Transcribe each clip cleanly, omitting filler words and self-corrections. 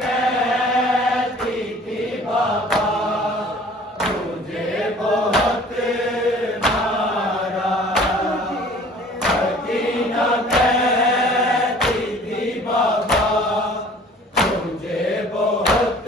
कहती थी बाबा मुझे बहुत मारा। सकीना कहती थी बाबा मुझे बहुत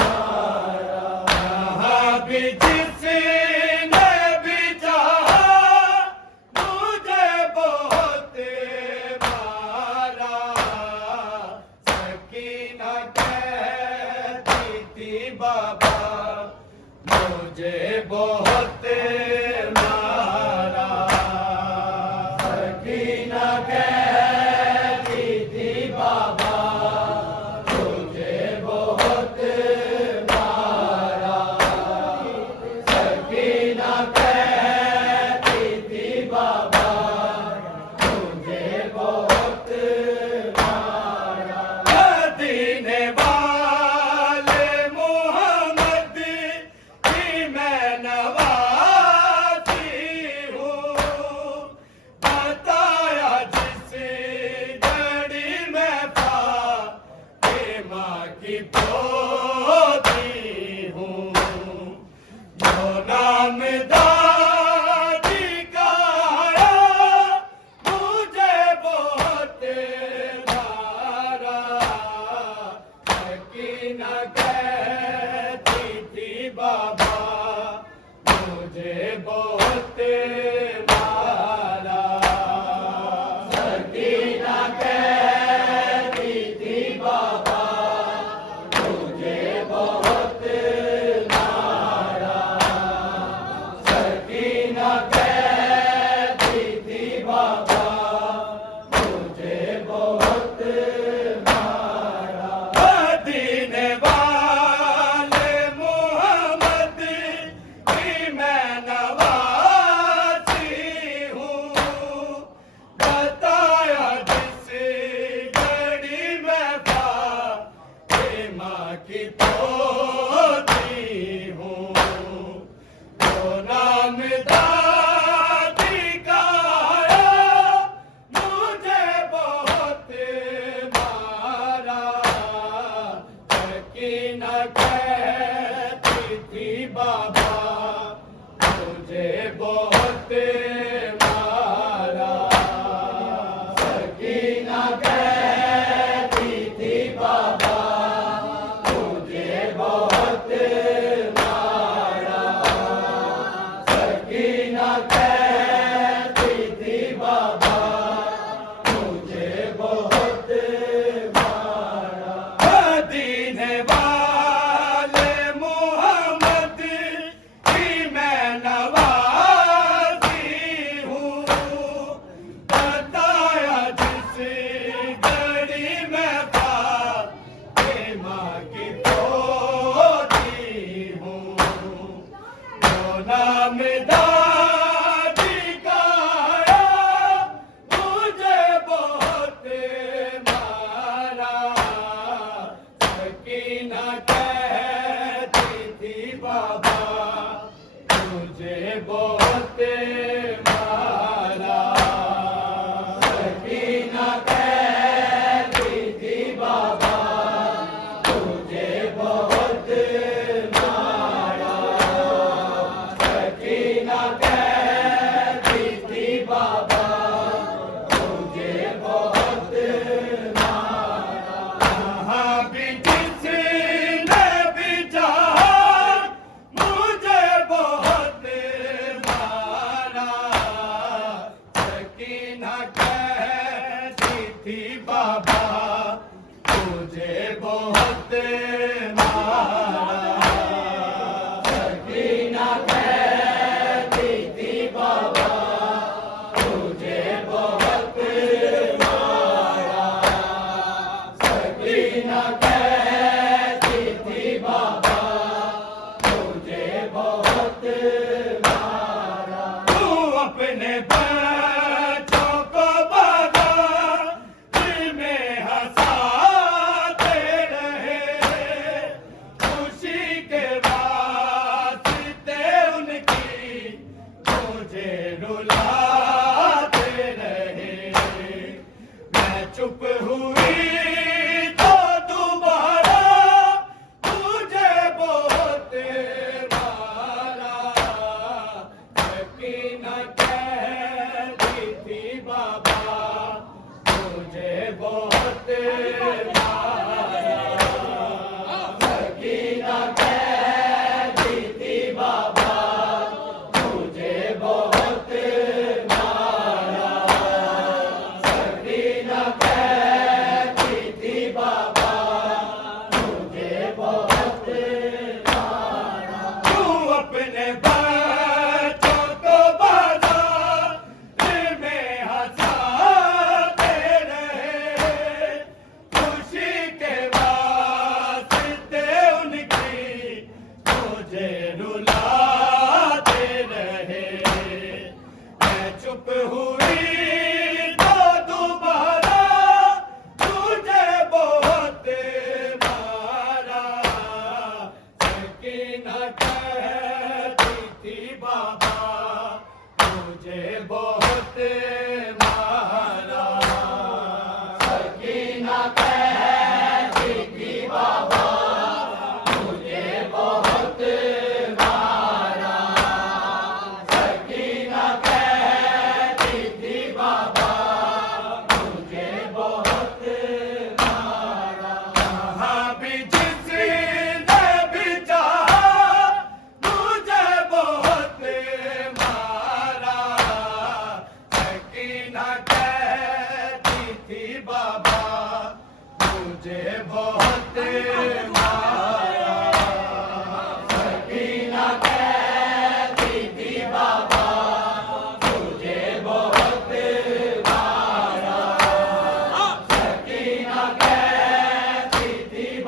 मारा। यहाँ भी जिसने भी चाहा मुझे बहुत मारा। सकीना कहती थी बाबा मुझे बहुत मारा। सकीना कहती थी बाबा मुझे बहुत मारा। सकीना कहती थी बाबा मुझे बहुत मारा। मदीने वाले मोहम्मद की मैं नवासी हूँ। बताया जिस घड़ी में फातिमा की पोती हूँ। जो नाम दादी का आया मुझे बहुत मारा। सकीना कहती थी बाबा मुझे बहुत मारा। सकीना कहती थी बाबा मुझे बहुत मारा। सकीना कहती थी बाबा मुझे बहुत मारा। मदीने वाले मोहम्मद की मैं नवासी हूँ। बताया जिस घड़ी में फातिमा की पोती हूँ। जो नाम दादी का आया मुझे बहुत मारा। सकीना कहती थी बाबा मुझे बहुत मारा। सकीना कहती थी बाबा मुझे बहुत मारा। सकीना कहती थी बाबा मुझे बहुत मारा। मदीने वाले मोहम्मद की मैं नवासी हूँ। बताया जिस घड़ी में फातिमा की पोती हूँ। जो नाम दादी का आया मुझे बहुत मारा। सकीना कहती थी बाबा मुझे बहुत मारा। सकीना कहती थी बाबा मुझे बहुत मारा। सकीना कहती थी बाबा मुझे बहुत मारा। यहाँ भी जिसने भी चाहा मुझे बहुत मारा। सकीना कहती थी बाबा मुझे बहुत मारा। सकीना कहती थी बाबा मुझे बहुत मारा। सकीना कहती थी बाबा मुझे बहुत मारा। तू अपने बच्चों को बाजार में हंसाते रहे।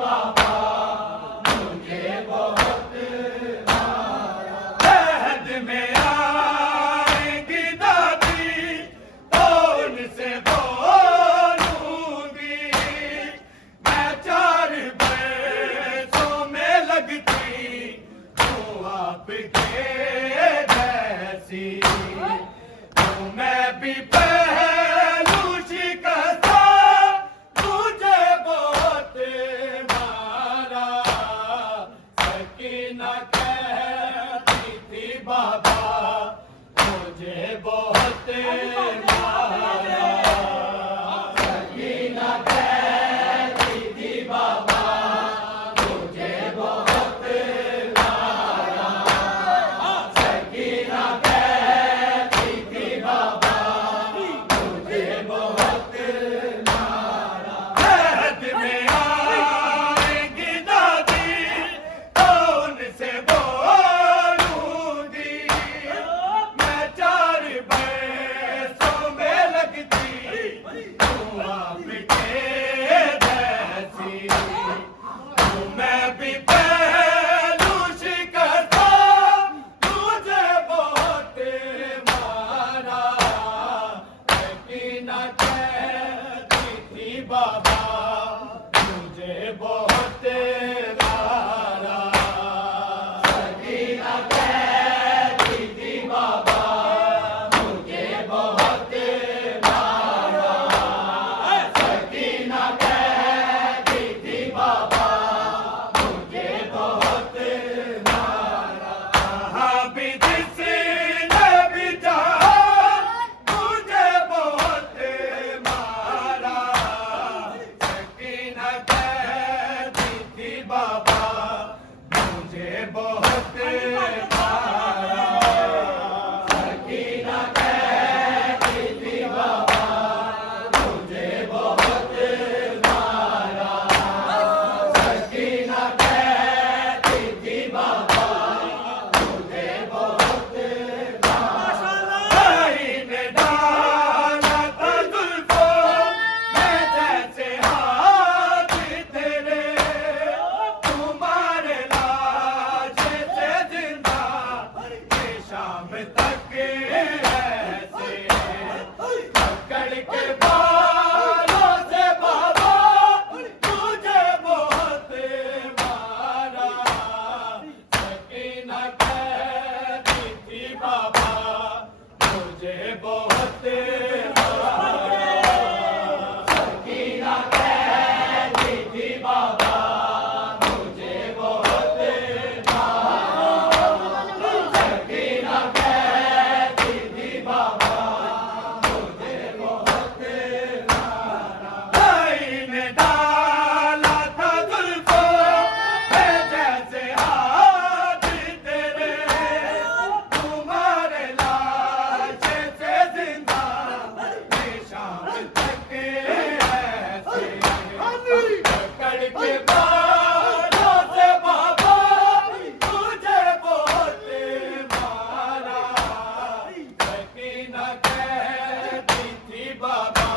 बाबा मुझे बहुत मारा। अहद में आएगी दादी तो उनसे बोलूंगी, मैं 4 पैसों में लगती हूँ आपके जैसी, तो मैं भी पहलू शिकस्ता मुझे बहुत मारा। सकीना कहती थी बाबा मुझे बहुत मारा। सकीना कहती थी बाबा मुझे बहुत मारा। सकीना कहती थी बाबा मुझे बहुत मारा। अहद में आएगी दादी तो उनसे बोलूंगी, मैं 4 पैसों में लगती हूँ आपके जैसी, तो मैं भी पहलू शिकस्ता मुझे बहुत मारा। सकीना कहती थी बाबा मुझे बहुत मारा। सकीना कहती थी बाबा मुझे बहुत मारा। सकीना कहती थी बाबा मुझे बहुत मारा। कहाँ भी जिसने भी चाहा मुझे बहुत मारा। सकीना कहती थी बाबा मुझे बहुत मारा। सकीना कहती थी बाबा मुझे बहुत मारा। सकीना कहती थी बाबा मुझे बहुत मारा। भाई ने डाला था जुल्फों में जैसे हाथ तेरे, तुम्हारे लाशे से जिंदा ये शाम तक ऐसे पकड़ के बालों से बाबा मुझे बहुत मारा। सकीना कहती थी बाबा मुझे बहुत मारा। सकीना कहती थी बाबा मुझे बहुत मारा। सकीना कहती थी बाबा मुझे बहुत मारा। भाई ने डाला था जुल्फों में जैसे हाथ तेरे, तुम्हारे लाशे से जिंदा ये शाम तक ऐसे पकड़ के बालों से बाबा मुझे बहुत मारा। सकीना कहती थी बाबा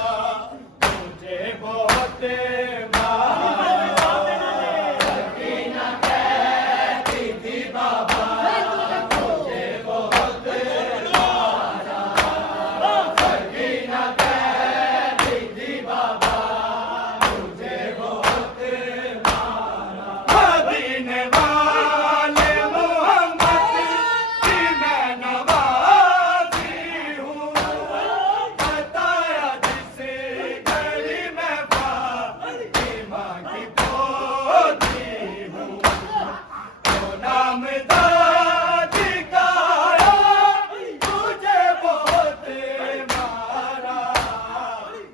मुझे बहुत मारा। सकीना कहती थी बाबा मुझे बहुत मारा। सकीना कहती थी बाबा मुझे बहुत मारा। मदीने वाले मोहम्मद की मैं नवाजी हूँ, बताया जिसे गली में फातिमा की पोती हूँ, तो नाम दादी का आया मुझे बहुत मारा।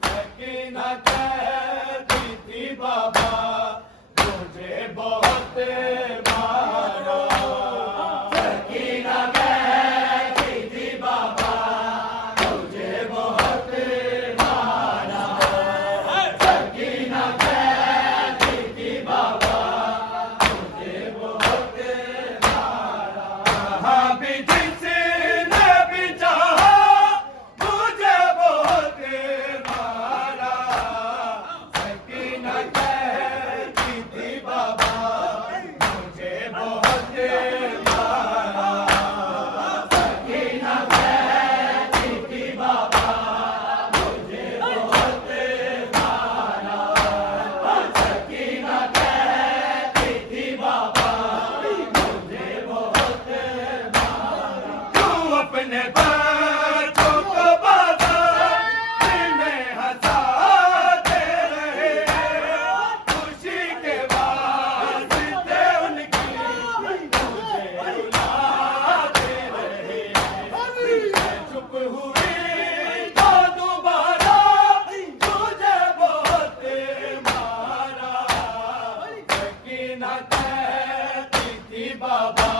सकीना कहती थी बाबा मुझे बहुत मारा। सकीना कहती थी बाबा मुझे बहुत मारा। सकीना कहती थी बाबा मुझे बहुत मारा। कहाँ भी जिसने भी चाहा मुझे बहुत मारा। सकीना कहती थी कहती थी बाबा